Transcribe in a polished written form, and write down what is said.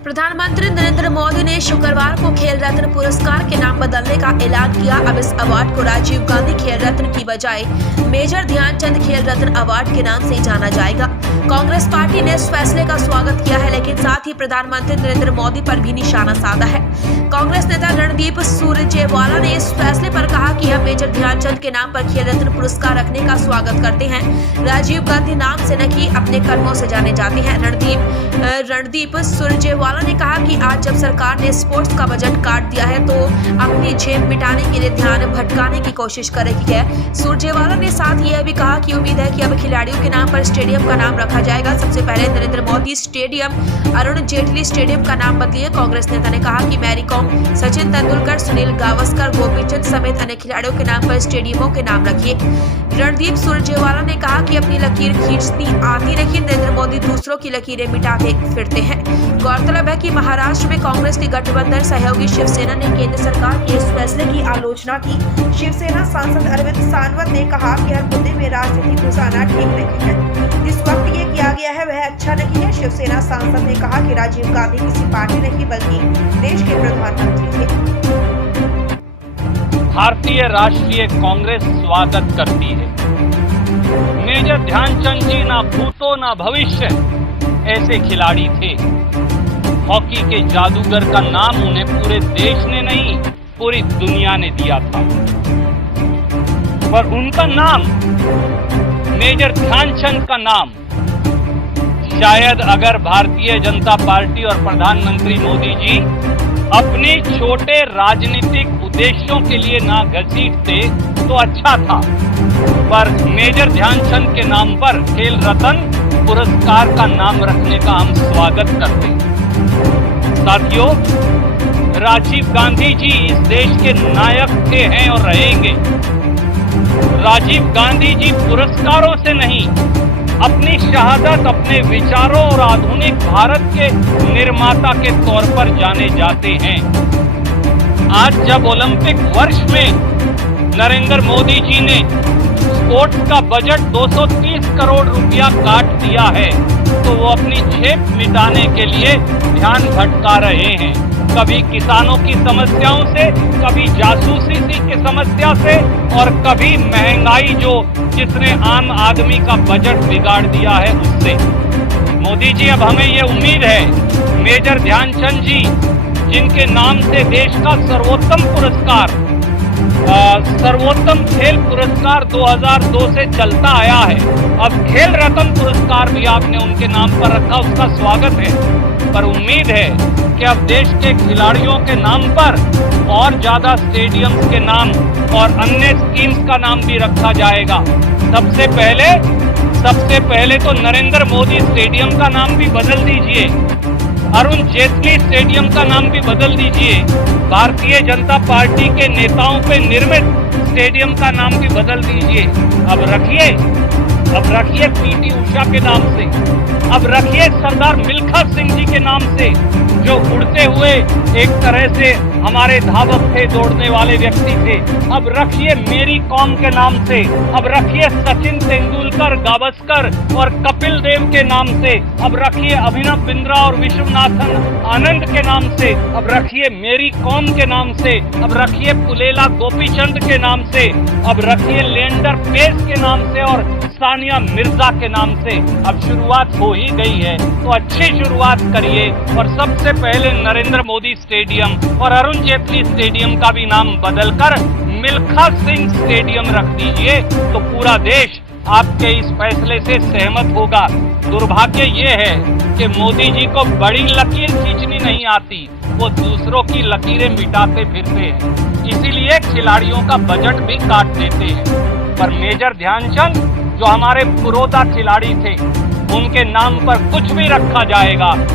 प्रधानमंत्री नरेंद्र मोदी ने शुक्रवार को खेल रत्न पुरस्कार के नाम बदलने का ऐलान किया। अब इस अवार्ड को राजीव गांधी खेल रत्न की बजाय मेजर ध्यानचंद खेल रत्न अवार्ड के नाम से जाना जाएगा। कांग्रेस पार्टी ने इस फैसले का स्वागत किया है, लेकिन साथ ही प्रधानमंत्री नरेंद्र मोदी पर भी निशाना साधा है। कांग्रेस नेता रणदीप सुरजेवाला ने इस फैसले पर कहा कि हम मेजर ध्यानचंद के नाम पर खेल रत्न पुरस्कार रखने का स्वागत करते हैं। राजीव गांधी नाम से न कि अपने कर्मों से जाने जाते हैं। रणदीप सुरजेवाला ने कहा कि आज जब सरकार ने स्पोर्ट्स का बजट काट दिया है तो अपनी जेब मिटाने के लिए ध्यान भटकाने की कोशिश करेगी है। सुरजेवाला ने साथ यह भी कहा कि उम्मीद है कि अब खिलाड़ियों के नाम पर स्टेडियम का नाम रखा जाएगा। सबसे पहले नरेंद्र मोदी स्टेडियम अरुण जेटली स्टेडियम का नाम बदलिए। कांग्रेस नेता ने कहा कि मैरी कॉम, सचिन तेंदुलकर, सुनील गावस्कर, गोपीचंद समेत अन्य खिलाड़ियों के नाम पर स्टेडियमों के नाम रखिए। रणदीप सुरजेवाला ने कहा कि अपनी लकीर खींचती आती रही नरेंद्र मोदी दूसरों की लकीरें मिटाते फिरते हैं। गौरतलब है कि महाराष्ट्र में कांग्रेस की गठबंधन सहयोगी शिवसेना ने केंद्र सरकार के इस फैसले की आलोचना की। शिवसेना सांसद अरविंद सावंत ने कहा कि हर मुद्दे में राजनीति घुसाना ठीक नहीं है। जिस वक्त ये किया गया है वह अच्छा नहीं है। शिवसेना सांसद ने कहा कि राजीव गांधी किसी पार्टी नहीं बल्कि देश के प्रधानमंत्री थे। भारतीय राष्ट्रीय कांग्रेस स्वागत करती है। मेजर ध्यानचंद जी ना भूतो ना भविष्य ऐसे खिलाड़ी थे। हॉकी के जादूगर का नाम उन्हें पूरे देश ने नहीं पूरी दुनिया ने दिया था, पर उनका नाम मेजर ध्यानचंद का नाम शायद अगर भारतीय जनता पार्टी और प्रधानमंत्री मोदी जी अपने छोटे राजनीतिक उद्देश्यों के लिए ना घसीटते तो अच्छा था, पर मेजर ध्यानचंद के नाम पर खेल रत्न पुरस्कार का नाम रखने का हम स्वागत करते हैं। साथियों, राजीव गांधी जी इस देश के नायक थे, हैं और रहेंगे। राजीव गांधी जी पुरस्कारों से नहीं, अपनी शहादत, अपने विचारों और आधुनिक भारत के निर्माता के तौर पर जाने जाते हैं। आज जब ओलंपिक वर्ष में नरेंद्र मोदी जी ने स्पोर्ट्स का बजट 230 करोड़ रुपया काट दिया है तो वो अपनी जेब मिटाने के लिए ध्यान भटका रहे हैं। कभी किसानों की समस्याओं से, कभी जासूसी की समस्या से और कभी महंगाई जिसने आम आदमी का बजट बिगाड़ दिया है उससे। मोदी जी, अब हमें ये उम्मीद है मेजर ध्यानचंद जी जिनके नाम से देश का सर्वोत्तम पुरस्कार सर्वोत्तम खेल पुरस्कार 2002 से चलता आया है, अब खेल रत्न पुरस्कार भी आपने उनके नाम पर रखा, उसका स्वागत है। पर उम्मीद है कि अब देश के खिलाड़ियों के नाम पर और ज्यादा स्टेडियम्स के नाम और अन्य स्कीम्स का नाम भी रखा जाएगा। सबसे पहले तो नरेंद्र मोदी स्टेडियम का नाम भी बदल दीजिए, अरुण जेटली स्टेडियम का नाम भी बदल दीजिए, भारतीय जनता पार्टी के नेताओं पे निर्मित स्टेडियम का नाम भी बदल दीजिए। अब रखिए पीटी उषा के नाम से, अब रखिए सरदार मिल्खा सिंह जी के नाम से जो उड़ते हुए एक तरह से हमारे धावक थे, दौड़ने वाले व्यक्ति थे। अब रखिए मेरी कॉम के नाम से, अब रखिए सचिन तेंदुलकर, गावस्कर और कपिल देव के नाम से, अब रखिए अभिनव बिंद्रा और विश्वनाथन आनंद के नाम से, अब रखिए मेरी कॉम के नाम से, अब रखिए पुलेला गोपीचंद के नाम से, अब रखिए लेंडर पेस के नाम से और सानिया मिर्जा के नाम से। अब शुरुआत हो ही गई है तो अच्छी शुरुआत करिए और सबसे पहले नरेंद्र मोदी स्टेडियम और अरुण जेटली स्टेडियम का भी नाम बदलकर मिल्खा सिंह स्टेडियम रख दीजिए तो पूरा देश आपके इस फैसले से सहमत होगा। दुर्भाग्य ये है कि मोदी जी को बड़ी लकीर खींचनी नहीं आती, वो दूसरों की लकीरें मिटाते फिरते हैं, इसीलिए खिलाड़ियों का बजट भी काट देते हैं। पर मेजर ध्यानचंद जो हमारे पुरोधा खिलाड़ी थे, उनके नाम पर कुछ भी रखा जाएगा